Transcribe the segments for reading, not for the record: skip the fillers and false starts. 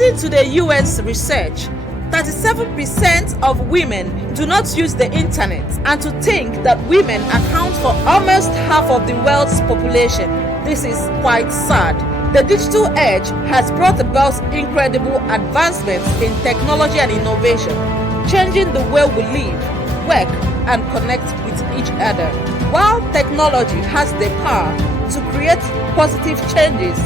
According to the UN's research, 37% of women do not use the internet, and to think that women account for almost half of the world's population, this is quite sad. The digital age has brought about incredible advancements in technology and innovation, changing the way we live, work, and connect with each other. While technology has the power to create positive changes,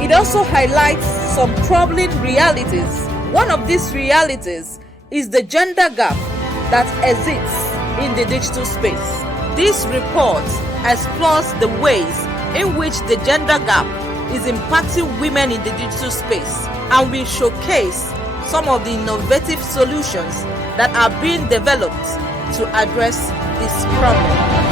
it also highlights some troubling realities. One of these realities is the gender gap that exists in the digital space. This report explores the ways in which the gender gap is impacting women in the digital space, and will showcase some of the innovative solutions that are being developed to address this problem.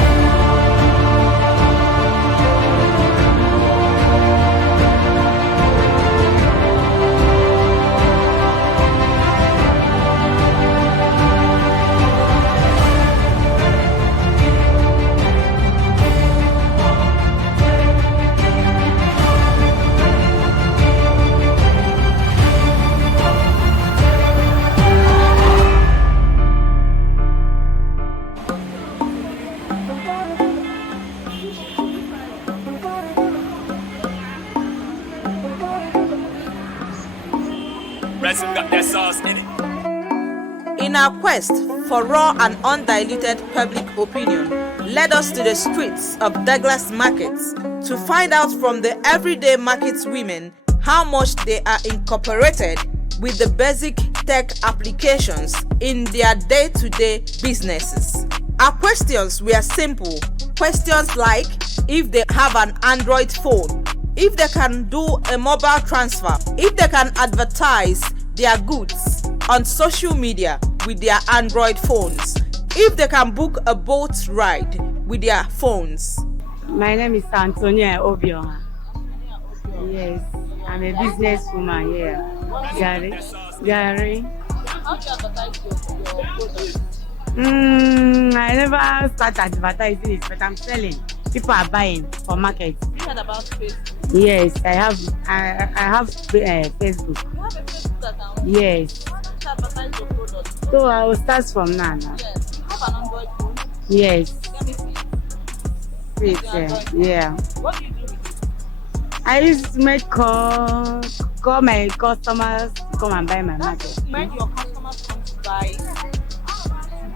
Got their sauce in it. In our quest for raw and undiluted public opinion, led us to the streets of Douglas markets to find out from the everyday market women how much they are incorporated with the basic tech applications in their day-to-day businesses. Our questions were simple. Questions like if they have an Android phone, if they can do a mobile transfer, if they can advertise their goods on social media with their Android phones, if they can book a boat ride with their phones. My name is Antonia Obioma. Yes, I'm a businesswoman here. Gary. How do you advertise your products? I never start advertising it, but I'm selling. People are buying for market. You heard about Facebook? Yes, I have Facebook. You have a Facebook account? Yes. How do you advertise your products? So I will start from now. Yes. You have an Android phone? Yes. Let me see. Yeah. What do you do with it? I used to make call my customers to come and buy my market. When your customers come to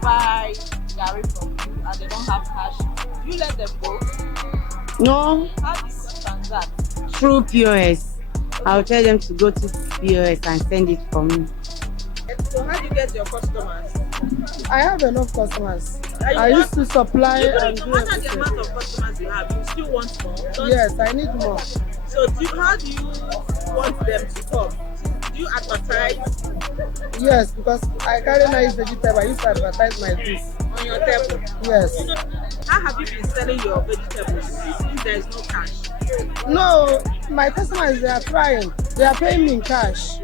buy Gary from you and they don't have cash, do you let them go? No. How do you transact? Through POS. I'll tell them to go to POS and send it for me. So how do you get your customers? I have enough customers. I used to supply and no do matter the everything. amount of customers you have, you still want more. Don't Yes, I need more. So how do you want them to come? Do you advertise Yes, because I carry nice vegetable. I used to advertise my juice. on your table? Yes. How have you been selling your vegetables since there is no cash? No, my customers, they are trying. They are paying me in cash.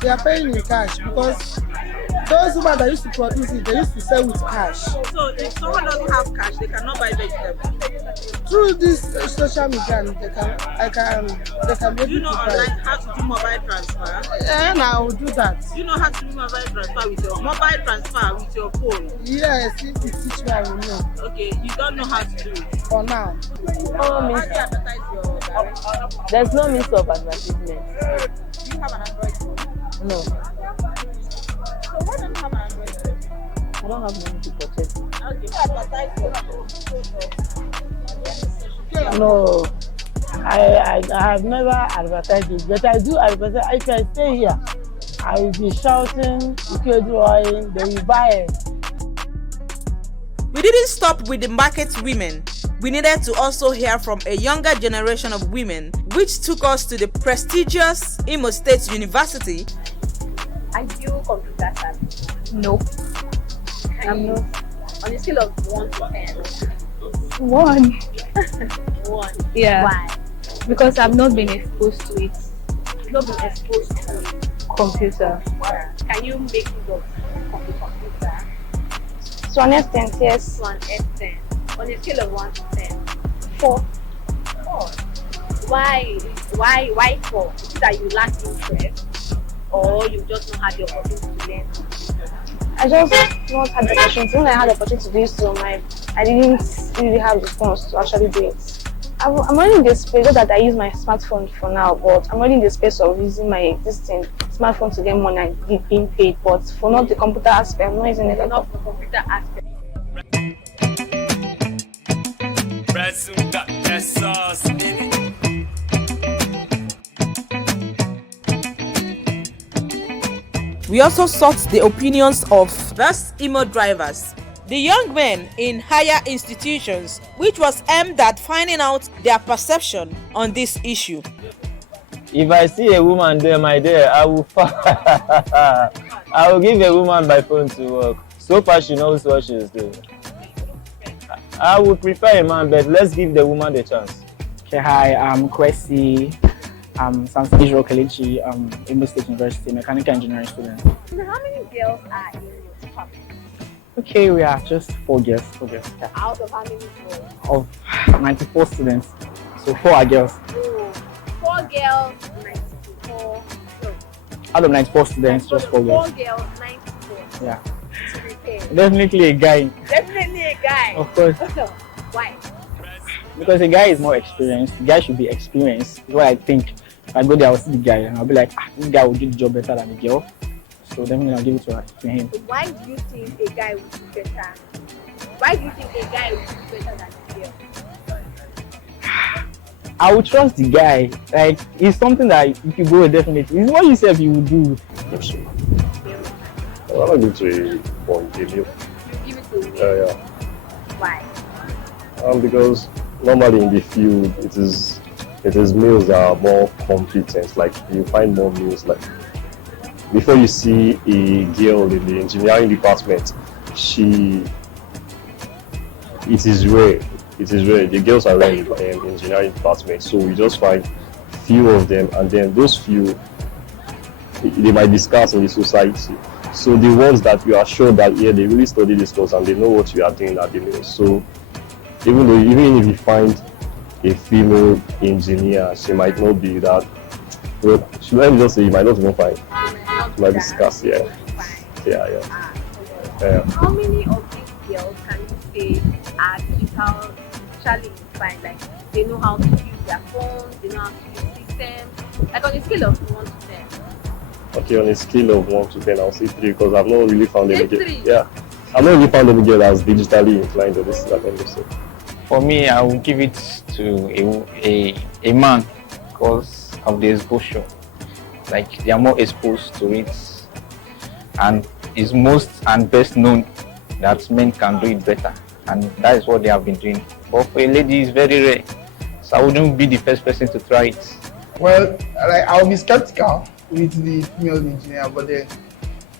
They are paying me in cash because those women that used to produce it, they used to sell with cash. So if someone doesn't have cash, they cannot buy vegetables. Through this social media, they can be Do you able know to buy. online how to do mobile transfer? And I will do that. Do you know how to do mobile transfer with your phone? Yes, if you teach me, I will know. Okay, you don't know how to do it. For now. How do you advertise your There's no means of advertisement. Do you have an Android phone? No, So why don't you have an Android phone? I don't have money to purchase. How do you advertise your No, I have never advertised it, but I do advertise. If I stay here, I will be shouting, drawing, they will buy it. We didn't stop with the market women. We needed to also hear from a younger generation of women, which took us to the prestigious Imo State University. Are you computer savvy? No. I'm not. On a scale of 1 to 10. 1. 1. Yeah. Why? Because I've not been exposed to it. You've not been exposed to computer. Can you make use of the computer? To an extent, yes. To an extent. On a scale of 1 to 10. 4. 4. Why 4? Is it that you lack interest? or you just not had the opportunity to learn? I just not had the opportunity. When I had the opportunity to do so, I didn't really have the funds to actually do it. I'm already in the space, just that I use my smartphone for now, but I'm already in the space of using my existing smartphone to get money and being paid, but for not the computer aspect, I'm not using it. Not for computer aspect. Resume got that sauce in it. We also sought the opinions of those emo drivers, the young men in higher institutions, which was aimed at finding out their perception on this issue. If I see a woman there, my dear, I will I will give a woman my phone to work. So far she knows what she is doing. I would prefer a man, but let's give the woman the chance. Okay, hi, I'm Kwesi. I'm Samson Israel Kelechi. I'm Imo State University, mechanical engineering student. So how many girls are in your department? Okay, we are just 4 girls. Yeah. Out of how many boys? Of 94 students, so 4 are girls. Oh, 4 girls, 94. No. Out of 94 students, just 4 girls. 4 girls, 94. Yeah. To repair. Definitely a guy. Definitely a guy. Of course. Why? Because a guy is more experienced. The guy should be experienced. That's what I think. If I go there, I'll see the guy and I'll be like, this guy will do the job better than the girl. So definitely I'll give it to him. So why do you think a guy would do better? Why do you think a guy would do better than a girl? I would trust the guy. Like, it's something that if you go, definitely. It's what you said you would do. I'm not going to one give you. You give it to me? Yeah. Why? Because normally in the field, it is males that are more competent. Like you find more males. Like before you see a girl in the engineering department, it is rare. The girls are rare in the engineering department, so we just find few of them, and then those few they might be scarce in the society. So the ones that you are sure that they really study this course and they know what you are doing are the males. So even if you find a female engineer, she might not be that. Well, let me just say, you might not even find. She might be scarce. Yeah. How many of these girls can you say are digitally inclined? Like they know how to use their phones, they know how to use systems. Like on a scale of 1 to 10. Okay, on a scale of 1 to 10, I'll say 3 because I've not really found any girl. 3? Yeah, I've not really found any girl that's digitally inclined to this. That kind of stuff. For me, I will give it to a man because of the exposure. Like they are more exposed to it, and it's most and best known that men can do it better, and that is what they have been doing. But for a lady, it's very rare, so I wouldn't be the first person to try it. Well, like I'll be skeptical with the female engineer, but then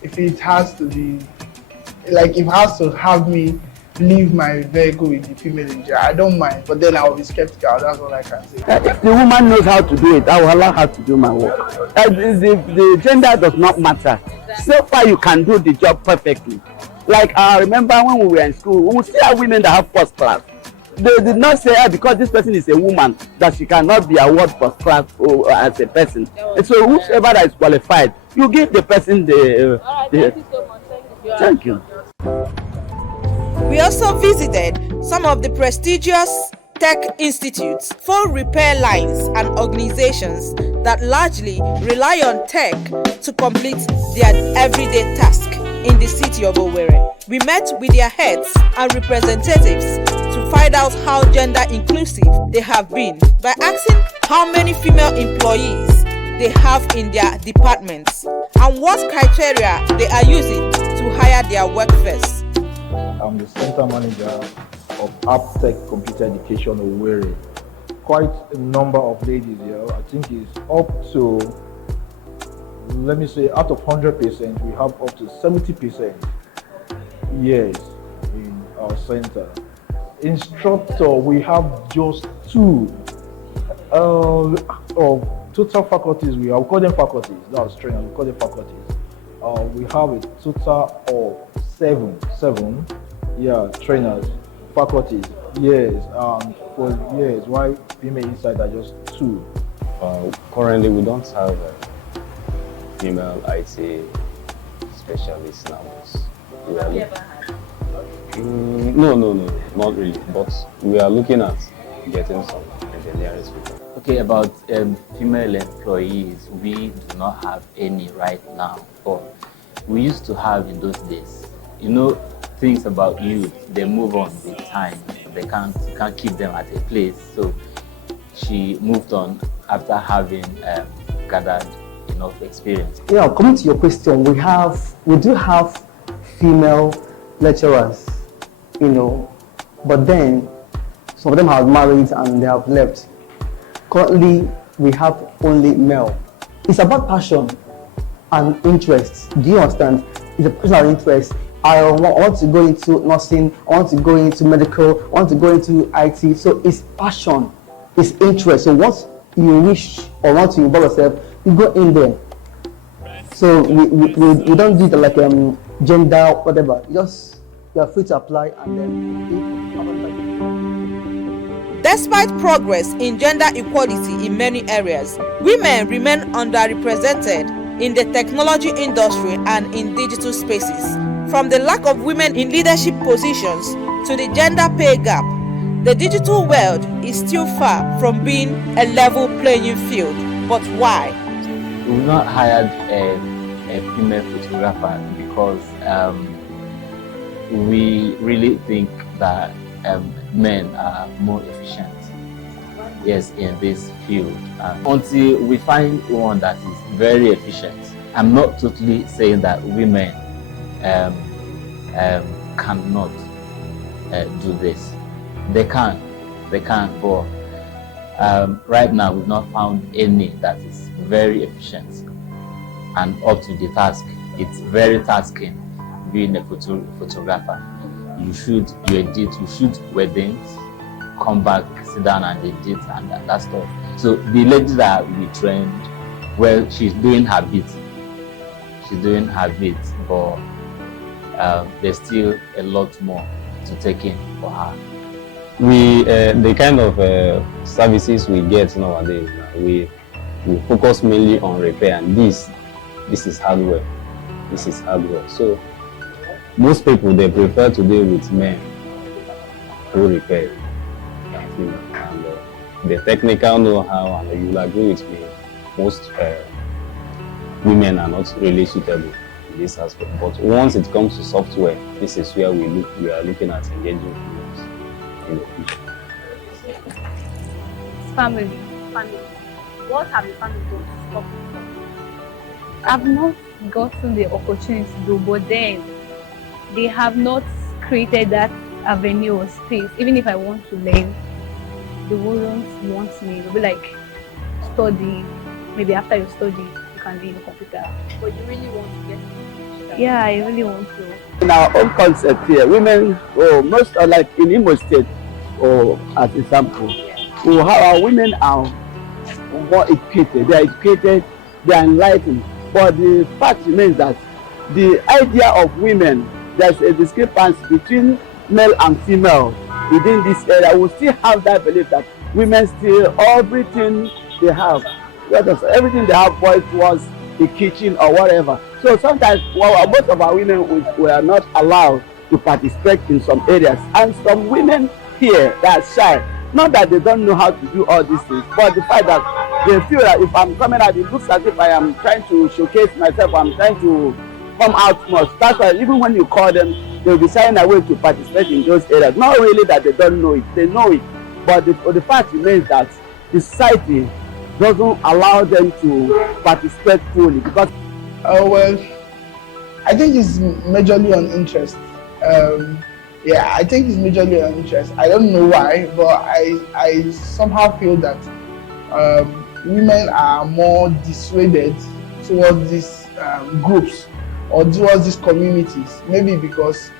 if it has to be, like if it has to have me leave my vehicle with the female engineer, I don't mind, but then I'll be skeptical. That's all I can say. If the woman knows how to do it, I will allow her to do my work. The gender does not matter. So far, you can do the job perfectly. Like I remember when we were in school, we would see our women that have first class. They did not say because this person is a woman that she cannot be awarded first class as a person. And so whoever that is qualified, you give the person the. Thank you so much. Thank you. We also visited some of the prestigious tech institutes, phone repair lines and organizations that largely rely on tech to complete their everyday task in the city of Owerri. We met with their heads and representatives to find out how gender inclusive they have been by asking how many female employees they have in their departments and what criteria they are using to hire their workforce. I'm the center manager of AppTech Computer Education Owerri. Quite a number of ladies here. I think it's up to, let me say, out of 100%, we have up to 70% yes in our center. Instructor, we have just 2. Of total faculties, we call them faculties. That's trainers. We call them faculties. We have a total of 7 trainers, faculties. Yes, why female inside are just 2. Currently, we don't have female IT specialists now. We are no, not really. But we are looking at getting some engineering people. Okay, about female employees, we do not have any right now, but we used to have in those days. You know, things about youth, they move on with time. They can't keep them at a place. So she moved on after having gathered enough experience. Yeah, coming to your question, we do have female lecturers, you know, but then some of them have married and they have left. Currently, we have only male. It's about passion and interest. Do you understand? It's a personal interest. I want to go into nursing, I want to go into medical, I want to go into IT. So it's passion, it's interest. So once you wish or want to involve yourself, you go in there. So we don't do it like gender, whatever. You are free to apply and then. Despite progress in gender equality in many areas, women remain underrepresented in the technology industry and in digital spaces. From the lack of women in leadership positions to the gender pay gap, the digital world is still far from being a level playing field. But why? We've not hired a female photographer because we really think that men are more efficient, yes, in this field. Until we find one that is very efficient, I'm not totally saying that women cannot do this. They can, but right now we've not found any that is very efficient and up to the task. It's very tasking being a photographer. You edit, you shoot weddings, come back, sit down and edit and that stuff. So the lady that we trained, well, she's doing her bit. But there's still a lot more to take in for her. The kind of services we get nowadays, we focus mainly on repair, and this is hardware. So most people, they prefer to deal with men who repair than female. And the technical know-how, and you will agree with me, most women are not really suitable in this aspect. But once it comes to software, this is where we are looking at engaging females in the future. Family. What have the family done to stop it? I've not gotten the opportunity to do, but then they have not created that avenue or space. Even if I want to learn, they wouldn't want me. They'll be like, study. Maybe after you study, you can be in a computer. But you really want to get into it? Yeah, I really want to. In our own concept here, women, most are like in Imo State, or as example, our women are more educated. They are educated, they are enlightened. But the fact remains that the idea of women, there's a discrepancy between male and female within this area. We still have that belief that women still, everything they have, everything they have boiled towards the kitchen or whatever. So sometimes most of our women were not allowed to participate in some areas. And some women here that are shy, not that they don't know how to do all these things, but the fact that they feel that if I'm coming out, it looks as if I am trying to showcase myself, I'm trying to come out much. That's why even when you call them, they'll be shying away to participate in those areas. Not really that they don't know it, they know it. But the fact remains that the society doesn't allow them to participate fully. Because well, I think it's majorly on interest. Yeah, I think it's majorly on interest. I don't know why, but I somehow feel that women are more dissuaded towards these groups or towards these communities. Maybe because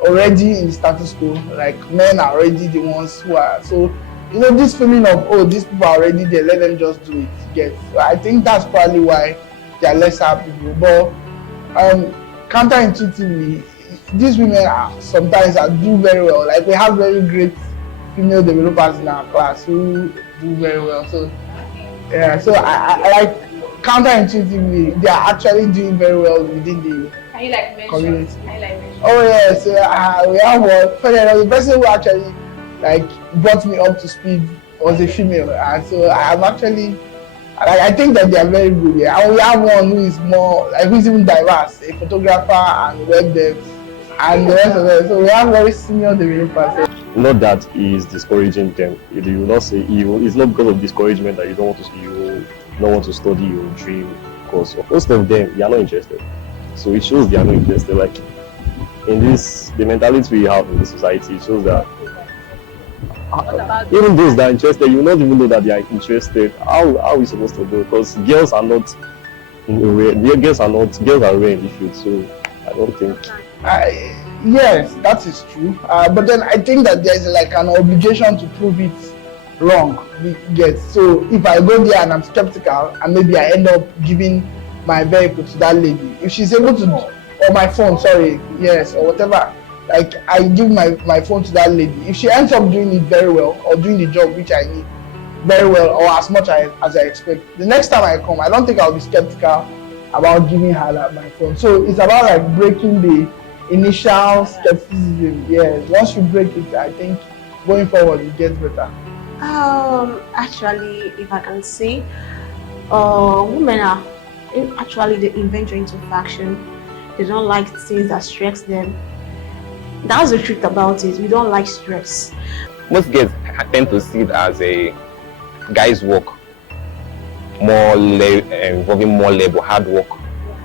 already in the status quo, like men are already the ones who are. So, you know, this feeling of, oh, these people are already there, let them just do it. So I think that's probably why they are lesser people. But counterintuitively, these women sometimes do very well. Like we have very great female developers in our class who do very well. So yeah, so I like counterintuitively, they are actually doing very well within the Can you like mention? community. Can you like mention? Oh yes, we have one. Funny enough, the person who actually like brought me up to speed was a female, and so I'm actually. I think that they are very good. Yeah, and we have one who is more like who's even diverse, a photographer and web dev, and the rest of them. So we have very senior developers. Not that he is discouraging them. You will not say it's not because of discouragement that you don't want to study your dream course. Most of them, they are not interested. So it shows they are not interested. Like in the mentality we have in the society, it shows that even those that are interested, you will not even know that they are interested. How are we supposed to do? Because girls are not rare in the field. So I don't think. Yes, that is true. But then I think that there's like an obligation to prove it wrong. Yes. So if I go there and I'm skeptical and maybe I end up giving my vehicle to that lady, if she's able to, or my phone, sorry, yes, or whatever, like I give my phone to that lady. If she ends up doing it very well or doing the job which I need very well or as much as I expect, the next time I come, I don't think I'll be skeptical about giving her my phone. So it's about like breaking the initial skepticism. Yes, once you break it, I think going forward it gets better. Actually, if I can say, women are actually the inventor into faction. They don't like things that stress them. That's the truth about it. We don't like stress. Most girls tend to see it as a guy's work, more involving more labor, hard work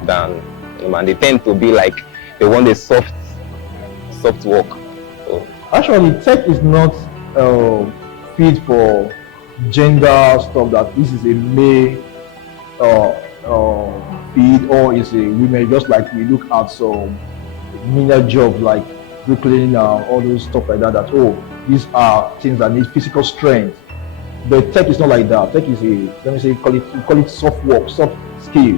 than and they tend to be like they want a soft work. So. Actually, tech is not fit for gender stuff. That this is a male field or is a women. Just like we look at some menial jobs like bricklaying, all those stuff like that. That these are things that need physical strength. But tech is not like that. Tech is call it soft work, soft skill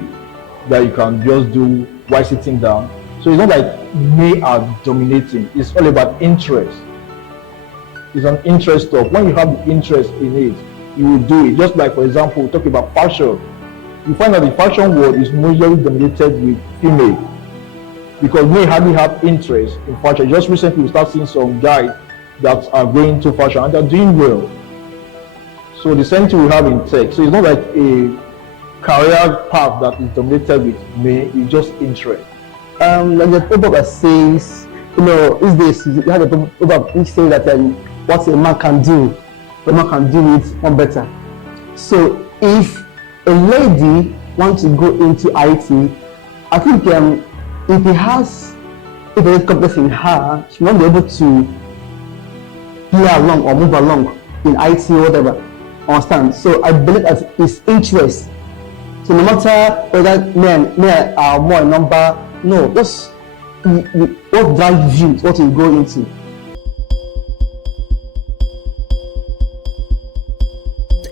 that you can just do while sitting down. So it's not like men are dominating. It's all about interest. It's an interest stuff. When you have the interest in it, you will do it. Just like, for example, talking about fashion, you find that the fashion world is majorly dominated with female because men hardly have interest in fashion. Just recently, we start seeing some guys that are going to fashion and they're doing well. So the same thing we have in tech. So it's not like a career path that is dominated with men. It's just interest. Like the proverb that says, these days you have a proverb which says that what a man can do, a man can do it one better. So if a lady wants to go into IT, I think if there is complex in her, she won't be able to play along or move along in IT or whatever. Understand? So I believe that it's interest. So no matter whether men are more in number, no, just what drives you, what you go into.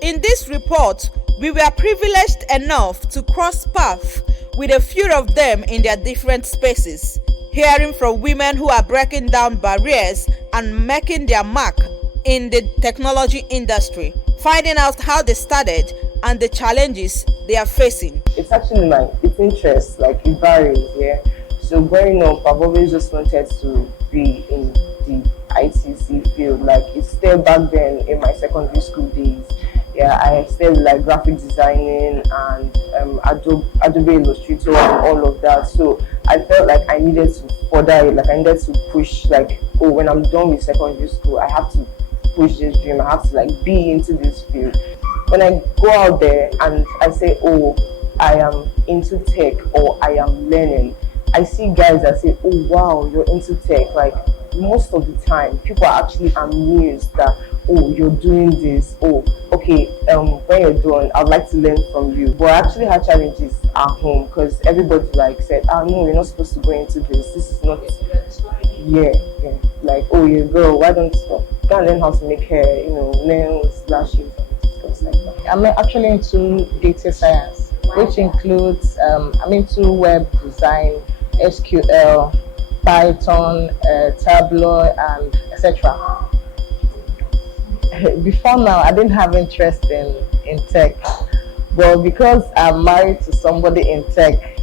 In this report, we were privileged enough to cross paths with a few of them in their different spaces, hearing from women who are breaking down barriers and making their mark in the technology industry, finding out how they started and the challenges they are facing. It's actually it's interest, like it varies, yeah. So growing up, I've always just wanted to be in the ITC field. Like it's still back then in my secondary school days. Yeah, I studied like graphic designing and Adobe Illustrator and all of that. So I felt like I needed to further it, like I needed to push, like, when I'm done with secondary school, I have to push this dream. I have to like be into this field. When I go out there and I say, I am into tech or I am learning, I see guys that say, oh wow, you're into tech. Like most of the time, people are actually amused that, you're doing this. Okay, when you're done, I'd like to learn from you. But I actually had challenges at home because everybody like said, no, you're not supposed to go into this. This is not, like, you're a girl, why don't you go and learn how to make hair, nails, lashes, things like that. I'm actually into data science, which includes, I'm into web design, SQL, Python, Tableau, and etc. Before now, I didn't have interest in tech, But because I'm married to somebody in tech,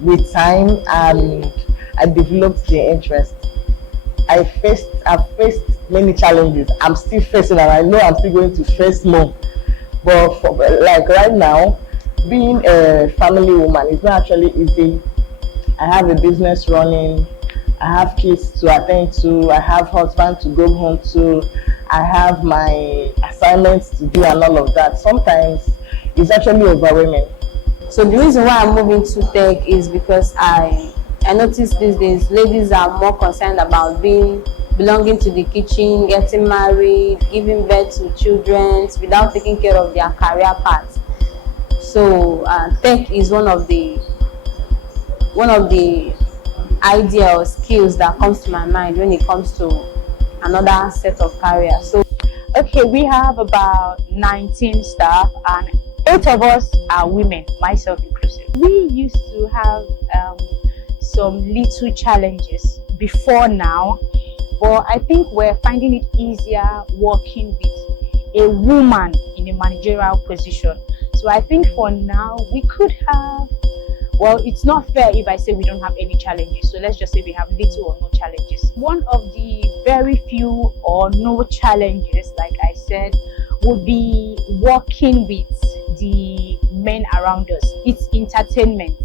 with time and I developed the interest. I've faced many challenges. I'm still facing, and I know I'm still going to face more. But for, like right now, being a family woman is not actually easy. I have a business running. I have kids to attend to. I have husband to go home to. I have my assignments to do and all of that. Sometimes it's actually overwhelming. So the reason why I'm moving to tech is because I notice these days ladies are more concerned about belonging to the kitchen, getting married, giving birth to children without taking care of their career path. So tech is one of the idea or skills that comes to my mind when it comes to another set of career. So okay, we have about 19 staff and 8 of us are women, myself inclusive. We used to have some little challenges before now, but I think we're finding it easier working with a woman in a managerial position. So I think for now we could have, well, it's not fair if I say we don't have any challenges. So let's just say we have little or no challenges. One of the very few or no challenges, like I said, would be working with the men around us. It's entertainment.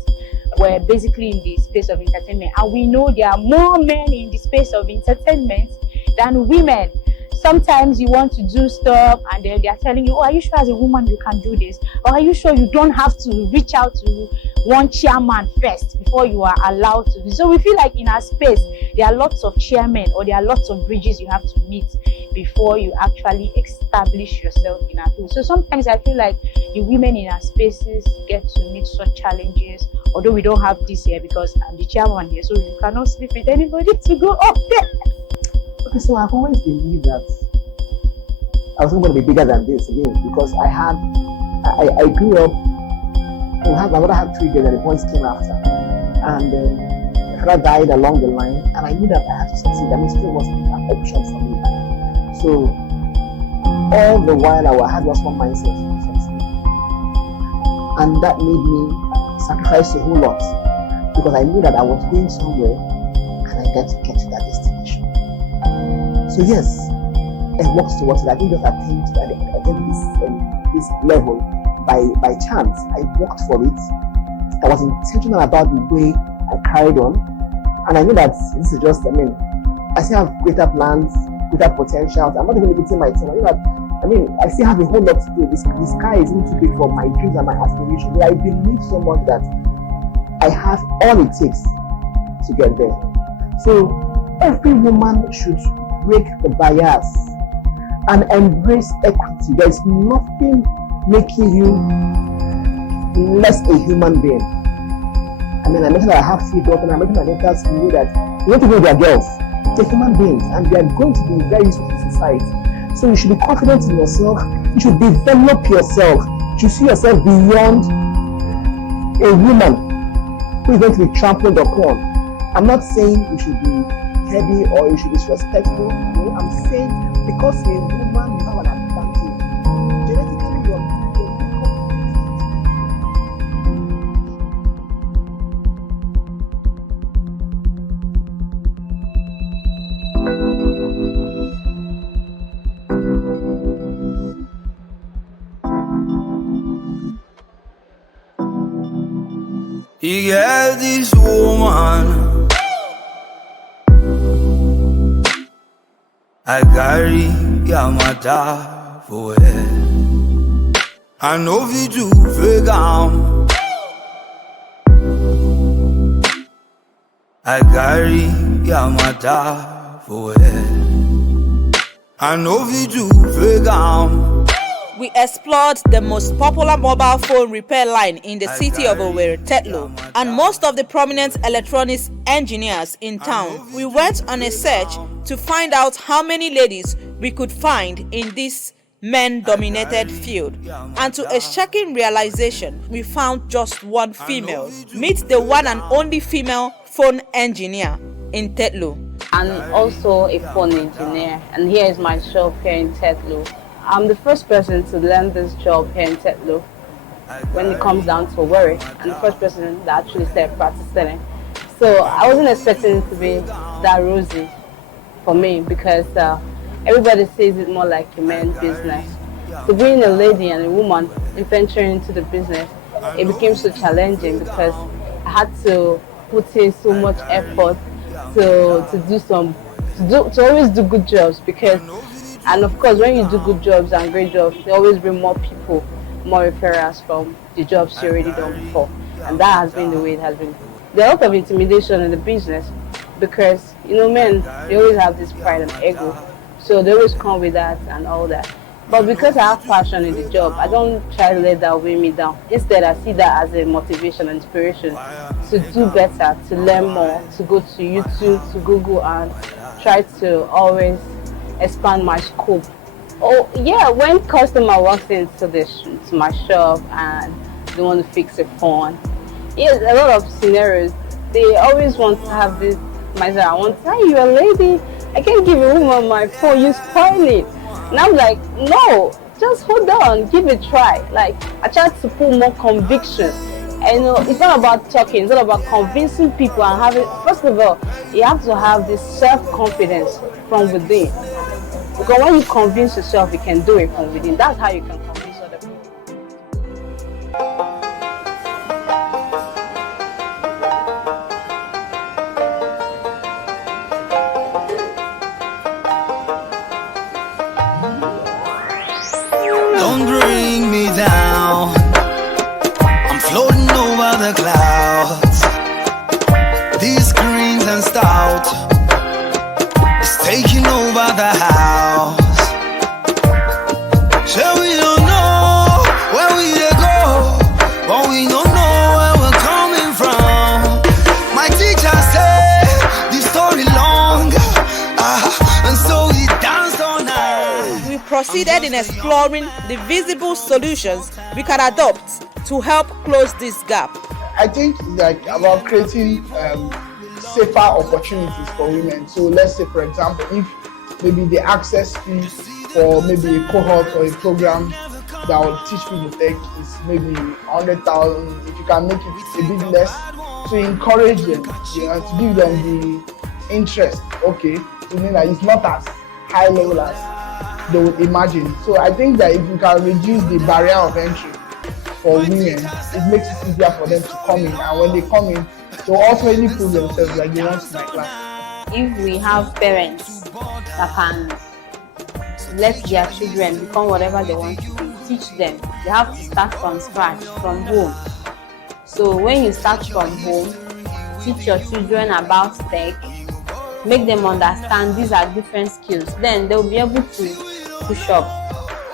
We're basically in the space of entertainment, and we know there are more men in the space of entertainment than women. Sometimes you want to do stuff and then they are telling you, oh, are you sure as a woman you can do this? Or are you sure you don't have to reach out to one chairman first before you are allowed to do? So we feel like in our space, there are lots of chairmen or there are lots of bridges you have to meet before you actually establish yourself in our field. So sometimes I feel like the women in our spaces get to meet such challenges, although we don't have this here because I'm the chairman here, so you cannot sleep with anybody to go up there. Okay, so I've always believed that I was not going to be bigger than this again because I grew up, my mother had 3 girls and the boys came after. And my father died along the line and I knew that I had to succeed. I mean, school wasn't an option for me. So all the while I had just one mindset to succeed. And that made me sacrifice a whole lot because I knew that I was going somewhere and I got to get to that destination. So yes, I worked towards it. I didn't just attain this level by chance. I worked for it. I was intentional about the way I carried on. And I knew that this is just, I still have greater plans, greater potentials. I'm not even limiting myself. I still have a whole lot to do. The sky isn't too big for my dreams and my aspirations. But I believe so much that I have all it takes to get there. So every woman should break the bias and embrace equity. There's nothing making you less a human being. I mentioned that I have 3 daughters, and I mentioned my daughters to you that you want to know their girls. They're human beings and they are going to be very useful to society. So you should be confident in yourself. You should develop yourself. You should see yourself beyond a woman who is going to be trampled upon. I'm not saying you should be heavy or you should be disrespectful. No, I'm saying because you're a woman, you have an advantage. Genetically, you're You get this woman I carry your matter for it. I know if you do fake out I carry your matter for it. I know if you do fake out. We explored the most popular mobile phone repair line in the city of Owerri, Tetlo, and most of the prominent electronics engineers in town. We went on a search to find out how many ladies we could find in this men-dominated field. And to a shocking realization, we found just one female. Meet the one and only female phone engineer in Tetlo. And also a phone engineer. And here is my shop here in Tetlo. I'm the first person to learn this job here in Tetlo. when it comes down to worry, and the first person that actually started practicing it. So I wasn't expecting it to be that rosy for me, because everybody says it more like a man's business. So being a lady and a woman venturing into the business, it became so challenging because I had to put in so much effort to always do good jobs, because, and of course when you do good jobs and great jobs, they always bring more people, more referrals from the jobs you already done before, and that has been the way it has been. There are a lot of intimidation in the business because, you know, men, they always have this pride and ego, so they always come with that and all that. But because I have passion in the job, I don't try to let that weigh me down. Instead, I see that as a motivation and inspiration to do better, to learn more, to go to YouTube, to Google, and try to always expand my scope. Oh yeah, when customer walks into my shop and they want to fix a phone, yes, a lot of scenarios, they always want to have this mindset. I want to tell you, a lady, I can't give a woman my phone, you spoil it. And I'm like, no, just hold on, give it a try. Like, I try to put more conviction. And it's not about talking, it's not about convincing people and having, first of all, you have to have this self-confidence from within. Because when you convince yourself you can do it from within, that's how you can convince other people. Don't bring me down. I'm floating over the clouds. These greens and stout is taking over the house. Sure, we don't know where we go, but we don't know where we're coming from. My teacher said this story long, and so we danced all night. We proceeded in exploring the visible solutions we can adopt to help close this gap. I think like about creating safer opportunities for women. So let's say, for example, if maybe the access fee for maybe a cohort or a program that will teach people tech is maybe 100,000, if you can make it a bit less to encourage them, you know, to give them the interest, okay, to mean that it's not as high level as they would imagine. So I think that if you can reduce the barrier of entry for women, it makes it easier for them to come in, and when they come in, they'll ultimately prove themselves like they want to my class. If we have parents that can let their children become whatever they want to be, teach them. They have to start from scratch, from home. So when you start from home, teach your children about tech, make them understand these are different skills. Then they'll be able to push up.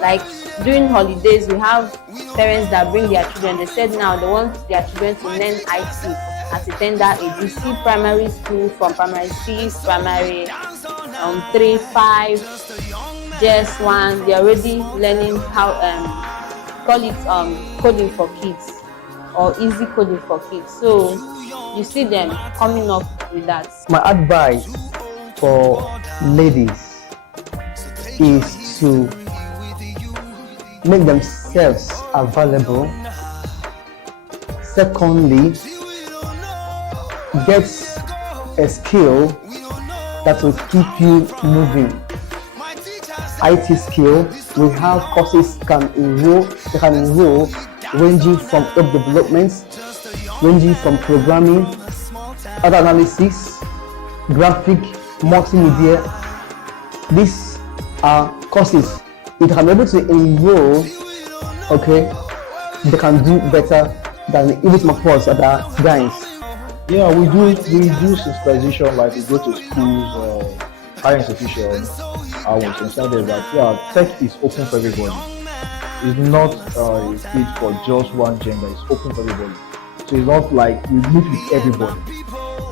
Like during holidays, we have parents that bring their children. They said now they want their children to learn IT at a tender age. You see primary school from primary 6, primary 3, 5, JS1. They're already learning how call it coding for kids or easy coding for kids. So you see them coming up with that. My advice for ladies is to make themselves available. Secondly, get a skill that will keep you moving. IT skill, we have courses they can enroll ranging from web development, ranging from programming, data analysis, graphic, multimedia. These are courses you can be able to enroll, okay, they can do better than even some courses other guys. Yeah, we do sensitization, like we go to schools, higher institutions, we sensitize that yeah, tech is open for everybody. It's not a fit for just one gender, it's open for everybody. So it's not like we meet with everybody,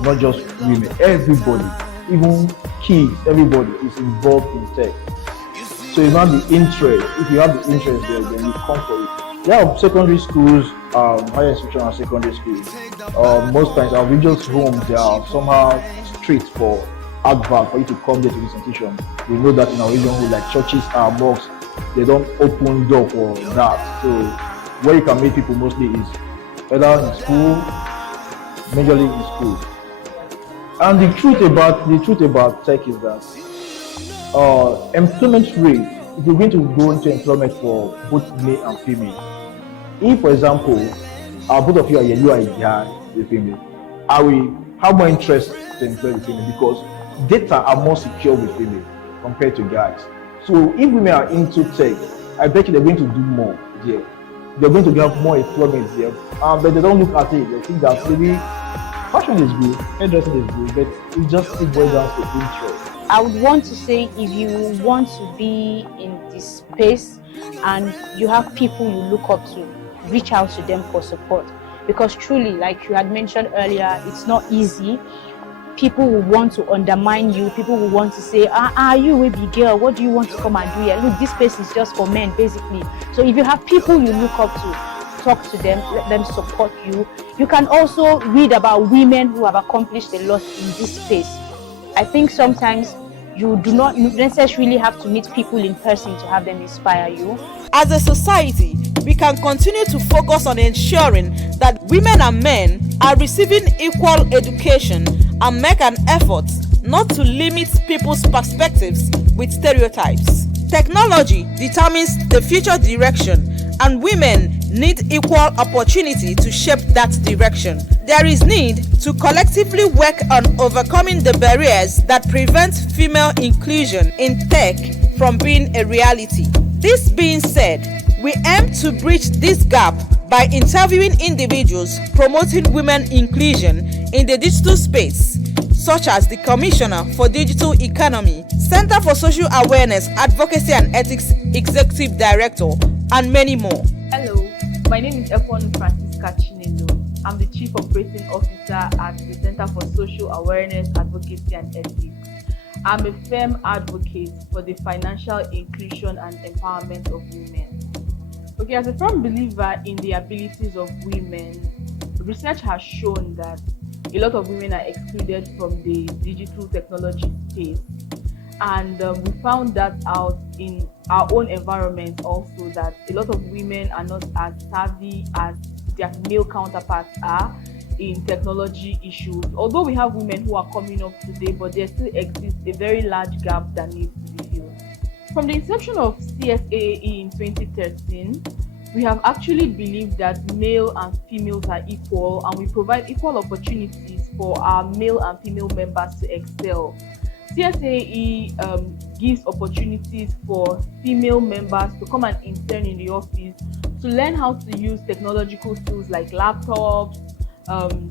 not just women, everybody, even kids, everybody is involved in tech. So it's not the interest. If you have the interest there, then you come for it. Yeah, secondary schools, higher institution and secondary schools, most times our religious homes, they are somehow strict for advert for you to come there to this institution. We know that in our region, like churches, mosques, they don't open door for that. So where you can meet people mostly is either in school, majorly in school. And the truth about tech is that employment rate, if you're going to go into employment for both male and female, if for example, both of you are a guy, the female, I will have more interest to employ the female because data are more secure with female compared to guys. So if women are into tech, I bet you they're going to do more there. They're going to get more employment there. But they don't look at it. They think that maybe fashion is good, hairdressing is good, but it just boils down to interest. I would want to say if you want to be in this space and you have people you look up to, reach out to them for support. Because truly, like you had mentioned earlier, it's not easy. People will want to undermine you. People will want to say, you a big girl, what do you want to come and do here? Look, this space is just for men, basically. So if you have people you look up to, talk to them, let them support you. You can also read about women who have accomplished a lot in this space. I think sometimes you do not necessarily have to meet people in person to have them inspire you. As a society, we can continue to focus on ensuring that women and men are receiving equal education and make an effort not to limit people's perspectives with stereotypes. Technology determines the future direction, and women need equal opportunity to shape that direction. There is need to collectively work on overcoming the barriers that prevent female inclusion in tech from being a reality. This being said, we aim to bridge this gap by interviewing individuals promoting women inclusion in the digital space, such as the Commissioner for Digital Economy, Center for Social Awareness, Advocacy and Ethics Executive Director, and many more. Hello, my name is Epon Francisca Chinelo. I'm the Chief Operating Officer at the Center for Social Awareness, Advocacy and Ethics. I'm a firm advocate for the financial inclusion and empowerment of women. Okay, as a firm believer in the abilities of women, research has shown that a lot of women are excluded from the digital technology space. And we found that out in our own environment also, that a lot of women are not as savvy as their male counterparts are in technology issues. Although we have women who are coming up today, but there still exists a very large gap that needs to be filled. From the inception of CSAE in 2013, we have actually believed that male and females are equal, and we provide equal opportunities for our male and female members to excel. CSAE gives opportunities for female members to come and intern in the office to learn how to use technological tools like laptops,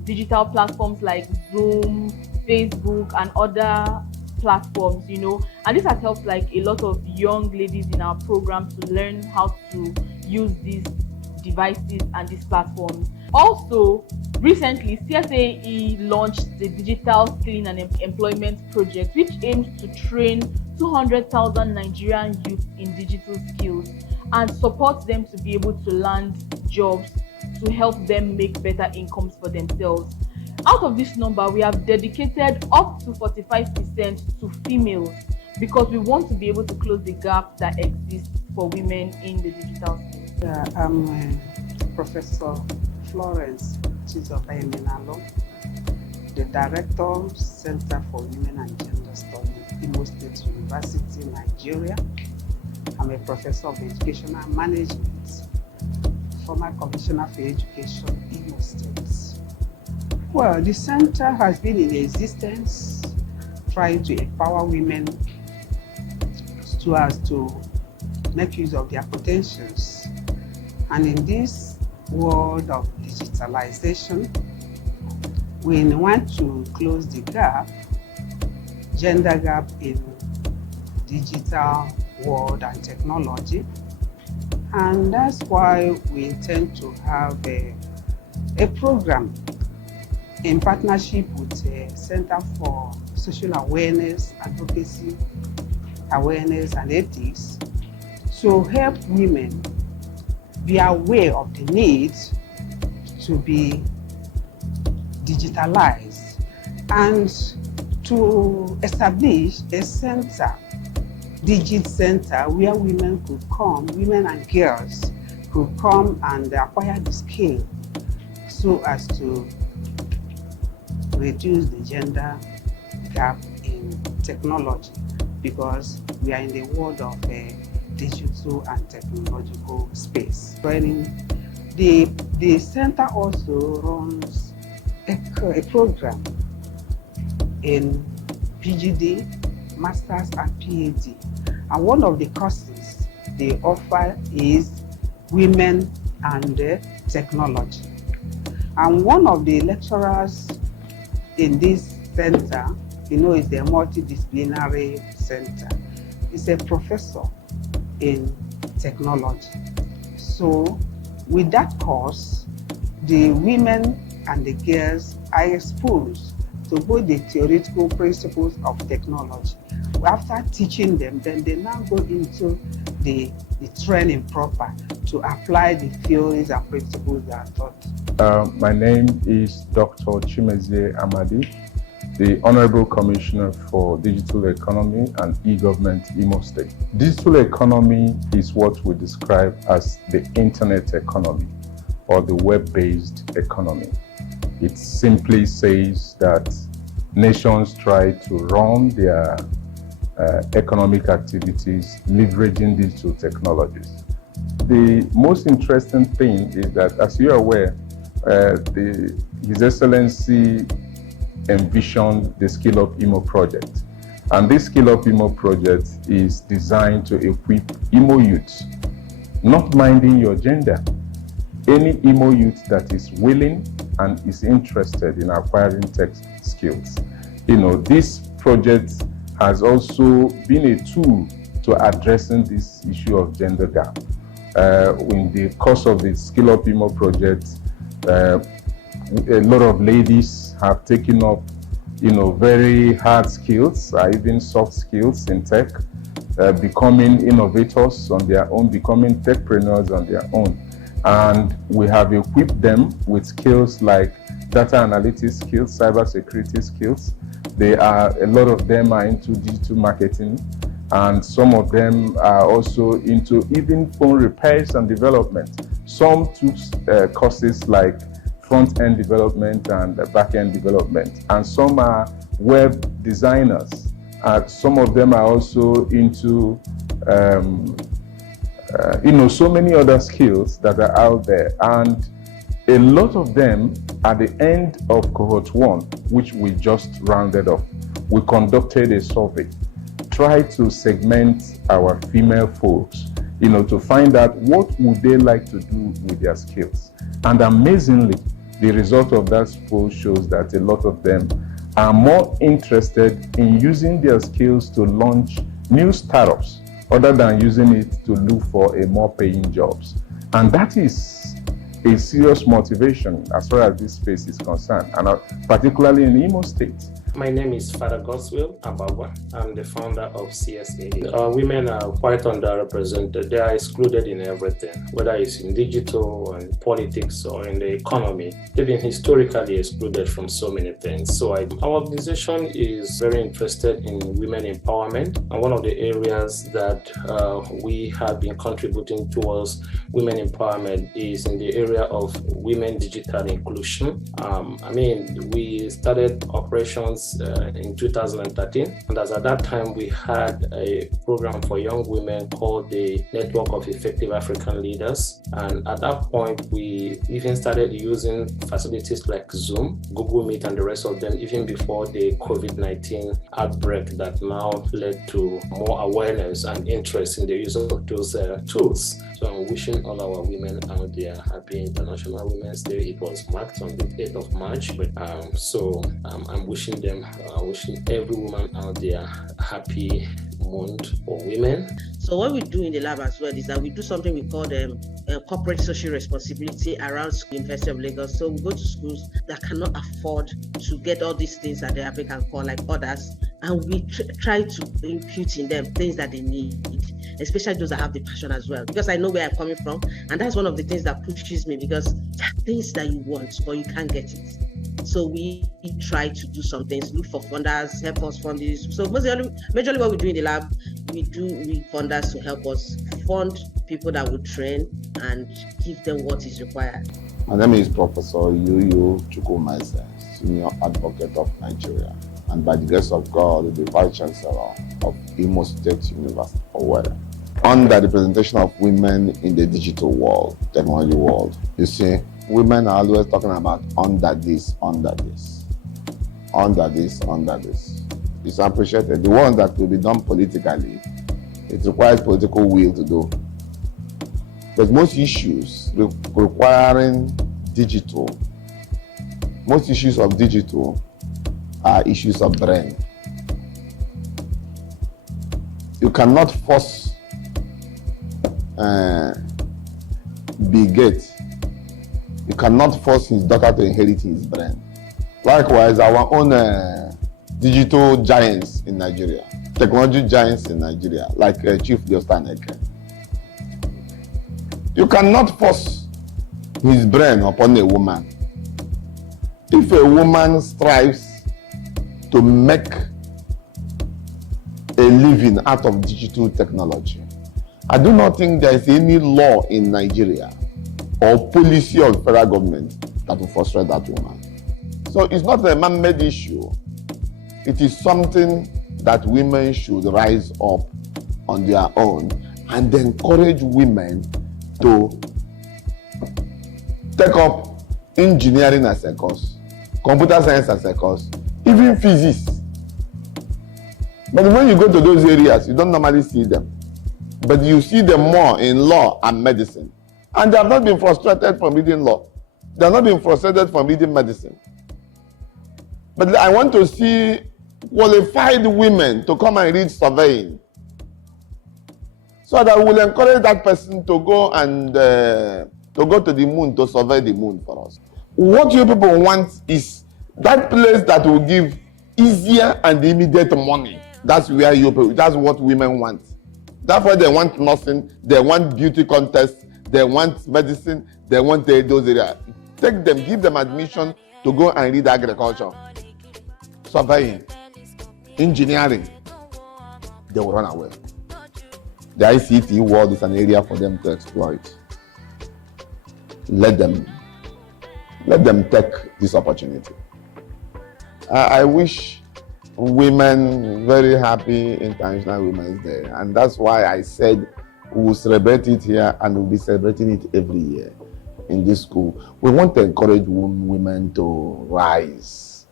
digital platforms like Zoom, Facebook, and other platforms, and this has helped like a lot of young ladies in our program to learn how to use these devices and these platforms. Also, recently, CSAE launched the Digital Skilling and Employment Project, which aims to train 200,000 Nigerian youth in digital skills and support them to be able to land jobs to help them make better incomes for themselves. Out of this number, we have dedicated up to 45% to females because we want to be able to close the gap that exists for women in the digital space. I'm Professor Florence Chizobayeminalo, the Director, Center for Women and Gender Studies, Imo State University, Nigeria. I'm a Professor of Educational Management, former Commissioner for Education, Imo State. Well, the center has been in existence trying to empower women so as to make use of their potentials. And in this world of digitalization, we want to close the gap, gender gap in digital world and technology. And that's why we intend to have a program in partnership with the Center for Social Awareness, Advocacy, Awareness and Ethics to help women be aware of the need to be digitalized and to establish a center, Digi center, where women could come, women and girls, could come and acquire the skill so as to reduce the gender gap in technology, because we are in the world of digital and technological space. The center also runs a program in PGD, Masters and PhD. And one of the courses they offer is Women and Technology. And one of the lecturers in this center, is a multidisciplinary center. He's a professor in technology. So with that course, the women and the girls are exposed to both the theoretical principles of technology. After teaching them, then they now go into the training proper to apply the theories and principles that are taught. My name is Dr. Chimezie Amadi, the Honorable Commissioner for Digital Economy and E-Government, Imo State. Digital economy is what we describe as the internet economy or the web-based economy. It simply says that nations try to run their economic activities leveraging digital technologies. The most interesting thing is that, as you are aware, His Excellency envisioned the Skill Up Imo project. And this Skill Up Imo project is designed to equip Imo youths, not minding your gender. Any Imo youth that is willing and is interested in acquiring tech skills. This project has also been a tool to addressing this issue of gender gap. In the course of the Skill Up Imo project, a lot of ladies have taken up, very hard skills, even soft skills in tech, becoming innovators on their own, becoming techpreneurs on their own. And we have equipped them with skills like data analytics skills, cybersecurity skills. A lot of them are into digital marketing, and some of them are also into even phone repairs and development. Some took courses like front-end development and back-end development, and some are web designers. Some of them are also into so many other skills that are out there. And a lot of them, at the end of cohort 1, which we just rounded off, we conducted a survey, tried to segment our female folks, to find out what would they like to do with their skills. And amazingly, the result of that poll shows that a lot of them are more interested in using their skills to launch new startups other than using it to look for a more paying jobs. And that is a serious motivation as far as this space is concerned, and particularly in Imo State. My name is Father Goswill Abagwa. I'm the founder of CSAA. Women are quite underrepresented. They are excluded in everything, whether it's in digital, or in politics, or in the economy. They've been historically excluded from so many things. So our organization is very interested in women empowerment. And one of the areas that we have been contributing towards women empowerment is in the area of women digital inclusion. We started operations in 2013, and as at that time we had a program for young women called the Network of Effective African Leaders, and at that point we even started using facilities like Zoom, Google Meet, and the rest of them even before the COVID-19 outbreak that now led to more awareness and interest in the use of those tools. So I'm wishing all our women out there happy International Women's Day. It was marked on the 8th of March. I'm wishing them, wishing every woman out there happy month for women. So what we do in the lab as well is that we do something we call corporate social responsibility around University of Lagos. So we go to schools that cannot afford to get all these things that the applicant call like others, and we try to impute in them things that they need, especially those that have the passion as well. Because I know where I'm coming from, and that's one of the things that pushes me, because there are things that you want but you can't get it. So we try to do some things, look for funders, help us fund this. So majorly what we do in the lab, we funders to help us fund people that will train and give them what is required. My name is Professor Yoyo Chukwumeze, Senior Advocate of Nigeria, and by the grace of God, the Vice Chancellor of Imo State University, Owerri. On the representation of women in the digital world, technology world, you see, women are always talking about under this, under this, under this, under this. It's appreciated. The one that will be done politically, it requires political will to do. But most issues requiring digital, most issues of digital are issues of brain. You cannot force Bill Gates. You cannot force his daughter to inherit his brain. Likewise, our own digital giants in Nigeria, technology giants in Nigeria, like Chief Diostaneke. You cannot force his brain upon a woman. If a woman strives to make a living out of digital technology, I do not think there is any law in Nigeria or policy of the federal government that will frustrate that woman. So it's not a man-made issue. It is something that women should rise up on their own and encourage women to take up engineering as a course, computer science as a course, even physics. But when you go to those areas, you don't normally see them. But you see them more in law and medicine. And they have not been frustrated from reading law. They have not been frustrated from reading medicine. But I want to see qualified women to come and read surveying, so that will encourage that person to go and to go to the moon to survey the moon for us. What you people want is that place that will give easier and immediate money. That's where that's what women want. That's why they want nursing, they want beauty contests, they want medicine, they want those areas. Take them, give them admission to go and read agriculture, surveying, engineering. They will run away. The ICT world is an area for them to exploit. Let them take this opportunity. I wish women very happy International Women's Day, and that's why I said we'll celebrate it here and we'll be celebrating it every year in this school. We want to encourage women to rise.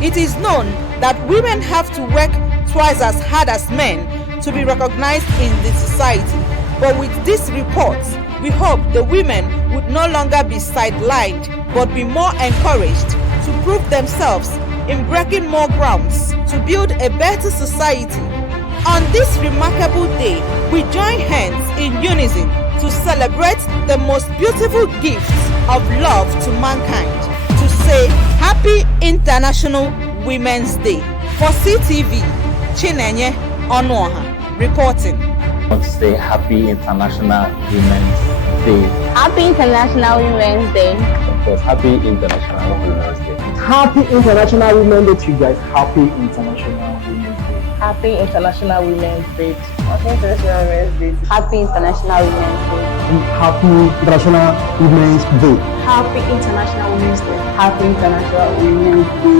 It is known that women have to work twice as hard as men to be recognized in the society. But with this report, we hope the women would no longer be sidelined, but be more encouraged to prove themselves in breaking more grounds to build a better society. On this remarkable day, we join hands in unison to celebrate the most beautiful gift of love to mankind, to say Happy International Women's Day. For CTV, Chinenye Onoha reporting. I want to say Happy International Women's Day. Happy International Women's Day. Of course, Happy International Women's Day. Happy International Women's Day to you guys. Happy International Women's Day. Happy International Women's Day. Happy International Women's Day. Happy International Women's Day. Happy International Women's Day. Happy International Women's Day. Happy International Women's Day.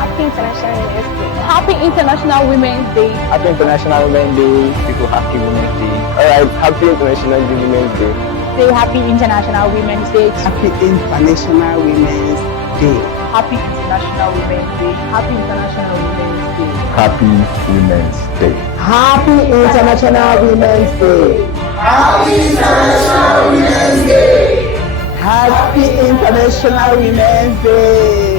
Happy International Women's Day. Happy International Women's Day. Happy International Women's Day. People, Happy Women's Day. Alright, Happy International Women's Day. Say Happy International Women's Day. Happy International Women's Day. Happy International Women's Day. Happy International Women's Day. Happy Women's Day. Happy International Women's Day. Happy International Women's Day. Happy International Women's Day.